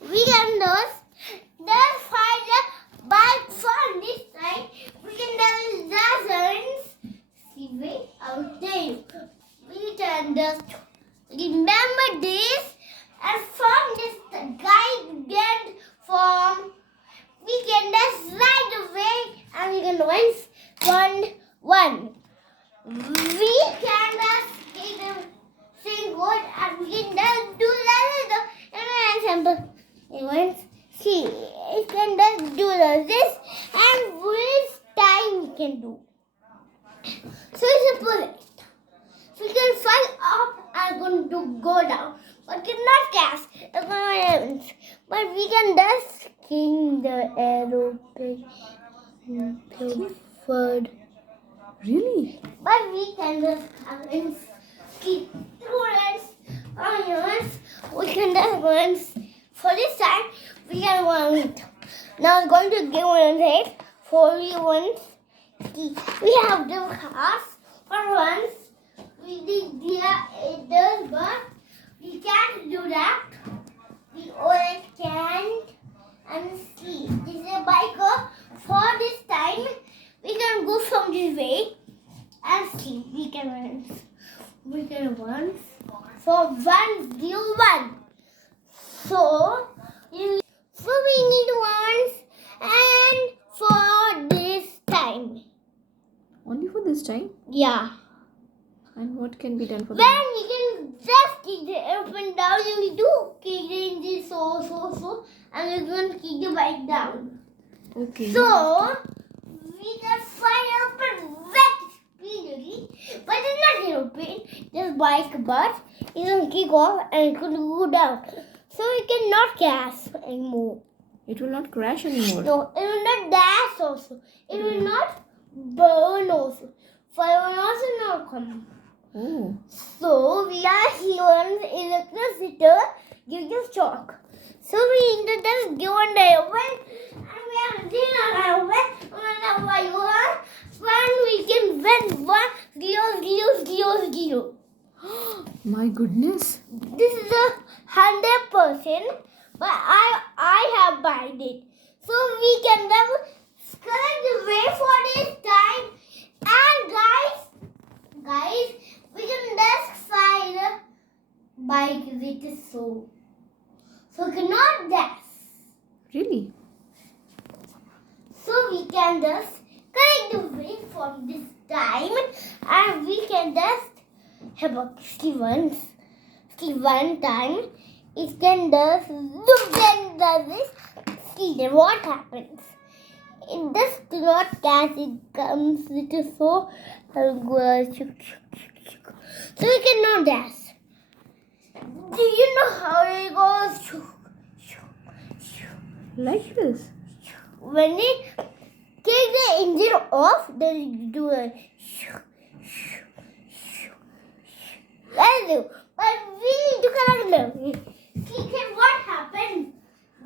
we can just find a bike from this side. We can just dozens. See, wait, I'll tell you. We can just remember this and from this guide form, we can just right away and we can one. We can just sing good and we can just do that. Example, see, it can just do this and which time we can do. So it's simple. So we can fly up and going to go down. But cannot cast. But we can just king the aeroplane. Bird. Really? But we can just keep students. We can just once. For this time, we can want. Now I'm going to give one it. For we once. We have the cars. For once. We did the but we can't do that. We always can't. And see, this is a biker. For this time, we can go from this way and see. We can once. For 101. So we need ones and for this time. Only for this time? Yeah. And what can be done for When we can just kick the airplane down, we do kick the engine so, and we're going to kick the bike down. Okay. So, we can fly up and very speedily, but it's not airplane, just bike, but it's going to kick off and it's going to go down. So, we cannot gas anymore. It will not crash anymore. No, it will not dash also. It will not burn also. Fire will also not come. Oh. So we are here in electricity gives us shock. So we need to just give one day open and we have dinner open when we can win 1 0 0 0 0. My goodness. This is 100%, but I have buy it. So we can never correct the way for this time. And guys, we can just find a bike with the soul. So we cannot dash. Really? So we can just correct the way from this time and we can just have a one time. It can just do this. See then what happens. In this not gas, it comes with a so we cannot dash. Do you know how it goes? Like this? When it take the engine off, then you do a let's do. But we need to correct them. See what happens.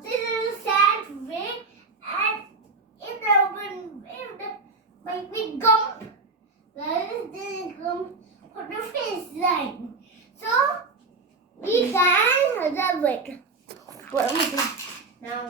This is a sad way and if the bike will come, then come for the finish line. So we can have the bike. Now.